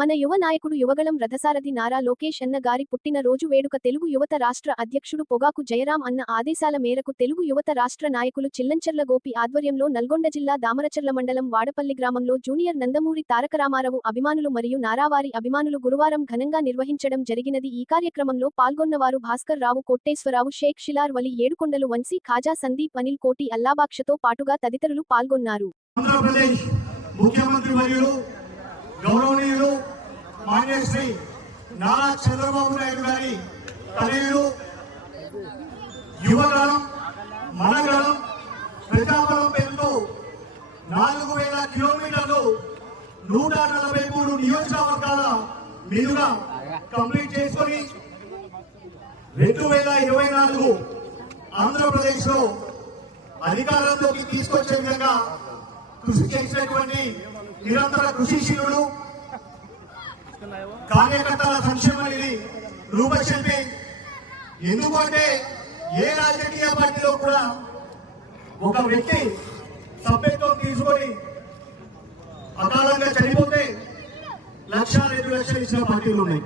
మన యువ నాయకుడు యువగళం రథసారథి నారా లోకేష్ అన్న గారి పుట్టినరోజు వేడుక తెలుగు యువత రాష్ట్ర అధ్యక్షుడు పొగాకు జయరాం అన్న ఆదేశాల మేరకు తెలుగు యువత రాష్ట్ర నాయకులు చిల్లంచర్ల గోపి ఆధ్వర్యంలో నల్గొండ జిల్లా దామరచర్ల మండలం వాడపల్లి గ్రామంలో జూనియర్ నందమూరి తారక రామారావు అభిమానులు మరియు నారావారి అభిమానులు గురువారం ఘనంగా నిర్వహించడం జరిగినది ఈ కార్యక్రమంలో పాల్గొన్నవారు భాస్కర్ రావు కోట్టేశ్వరరావు షేక్ షిలార్ వలి ఏడుకొండలు వంశీ ఖాజా సందీప్ అనిల్ కోటి అల్లాబాక్షతో పాటుగా తదితరులు పాల్గొన్నారు. ముఖ్యమంత్రి మాన్యశ్రీ నారా చంద్రబాబు నాయుడు గారి తనయుడు యువగలం మనగలం ప్రజాబలం పేరుతో నాలుగు వేల కిలోమీటర్లు నూట నలభై మూడు నియోజకవర్గాల మీదుగా కంప్లీట్ చేసుకొని రెండు వేల ఇరవై నాలుగు ఆంధ్రప్రదేశ్లో అధికారంలోకి తీసుకొచ్చే విధంగా కృషి చేసినటువంటి నిరంతర కృషిశీలుడు కార్యకర్తల సంక్షేమ నిధి రూపశిల్పి. ఎందుకంటే ఏ రాజకీయ పార్టీలో కూడా ఒక వ్యక్తి సభ్యత్వం తీసుకొని అకాలంగా చనిపోతే లక్ష రెండు లక్షలు ఇచ్చిన పార్టీలు ఉన్నాయి.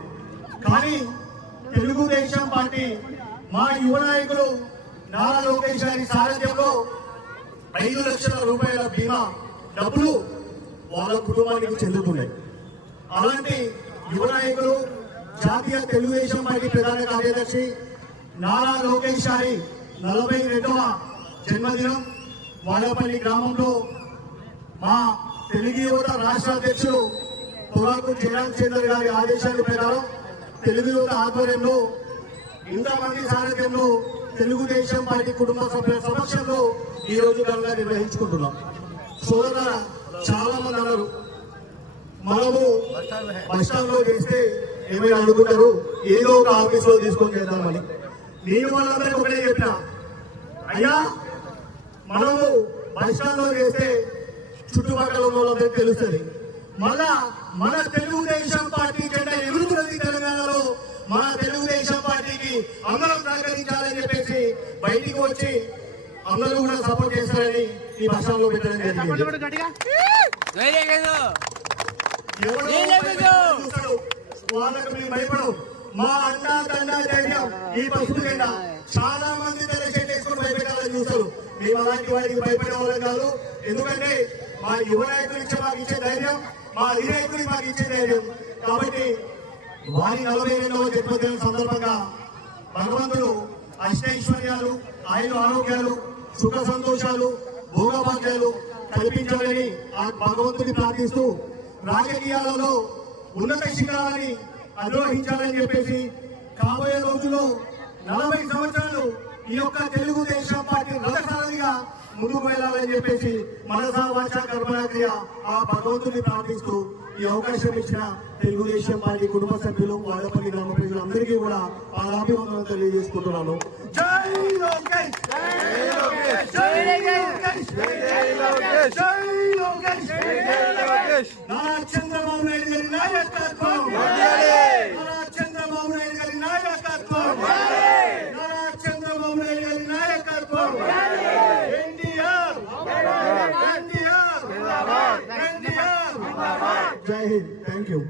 కానీ తెలుగుదేశం పార్టీ మా యువ నాయకులు నారా లోకేష్ గారి సారథ్యంలో ఐదు లక్షల రూపాయల బీమా డబ్బులు వాళ్ళ కుటుంబానికి చెందుతున్నాయి. అలాంటి యువ నాయకులు జాతీయ తెలుగుదేశం పార్టీ ప్రధాన కార్యదర్శి నారా లోకేష్ గారి నలభై రెండవ జన్మదినం వాడపల్లి గ్రామంలో మా తెలుగు యువత రాష్ట్ర అధ్యక్షులు పొగాకు జయరాం చంద్ర గారి ఆదేశాల ప్రకారం తెలుగు యువత ఆధ్వర్యంలో ఇంతమంది సారథ్యంలో తెలుగుదేశం పార్టీ కుటుంబ సభ్యుల సమక్షంలో ఈ రోజు ఘనంగా నిర్వహించుకుంటున్నాం. సోదర చాలా మంది అన్నారు మనము బస్ స్టాండ్లో చేస్తే ఏమైనా అనుకుంటారు? ఏదో ఒక ఆఫీస్లో తీసుకొని చేద్దామని నేను వాళ్ళందరికీ ఒకటే చెప్పిన. అయ్యా మనము బస్ స్టాండ్లో చేస్తే చుట్టుపక్కల ఉన్న వాళ్ళందరికీ తెలుస్తుంది. మళ్ళా మన తెలుగుదేశం పార్టీ జెండా ఎగురుతున్నది తెలంగాణలో. మన తెలుగుదేశం పార్టీకి అందరం సహకరించాలని చెప్పేసి బయటికి వచ్చి అందరూ కూడా సపోర్ట్ చేస్తారని ఈ బస్ స్టాండ్లో పెట్టడం జరిగింది. వాళ్ళకు మేము భయపడం మా అన్నా తండా ధైర్యం ఈ పసుపు జెండా చాలా మంది తెల్ల షర్ట్ వేసుకుని భయపెట్టాలని చూస్తారు. మేము అలాంటి వారికి భయపడే వాళ్ళం కాదు. ఎందుకంటే మా యువ నాయకులు ఇచ్చే మాకు ఇచ్చే ధైర్యం మా అధినాయకులు మాకు ఇచ్చే ధైర్యం. కాబట్టి వారి నలభై రెండవ జన్మదినం సందర్భంగా భగవంతుడు అష్టైశ్వర్యాలు ఆయన ఆరోగ్యాలు సుఖ సంతోషాలు భోగభాగ్యాలు కల్పించాలని ఆ భగవంతుని ప్రార్థిస్తూ రాజకీయాలలో ఉన్నత శిఖరాలని అధిరోహించాలని చెప్పేసి కాబోయే రోజుల్లో నలభై సంవత్సరాలు ఈ యొక్క తెలుగుదేశం పార్టీ రథసారథిగా ముందుకు వెళ్ళాలని చెప్పేసి మనసా వాచ కర్మక్రియ ఆ భగవంతుని ప్రార్థిస్తూ ఈ అవకాశం ఇచ్చిన తెలుగుదేశం పార్టీ కుటుంబ సభ్యులు వాడపల్లి గ్రామ ప్రజలందరికీ కూడా పాదాభివందనం తెలియజేసుకుంటున్నాను. జై లోకేష్! జై లోకేష్! జై లోకేష్! జై లోకేష్! నారా చంద్రబాబు నాయుడు గారి నాయకత్వం నారా చంద్రబాబు నాయుడు గారి నాయకత్వం నారా చంద్రబాబు నాయుడు గారి నాయకత్వం ఎన్టీఆర్ ఎన్టీఆర్ ఎన్టీఆర్ జై హింద్ థ్యాంక్ యూ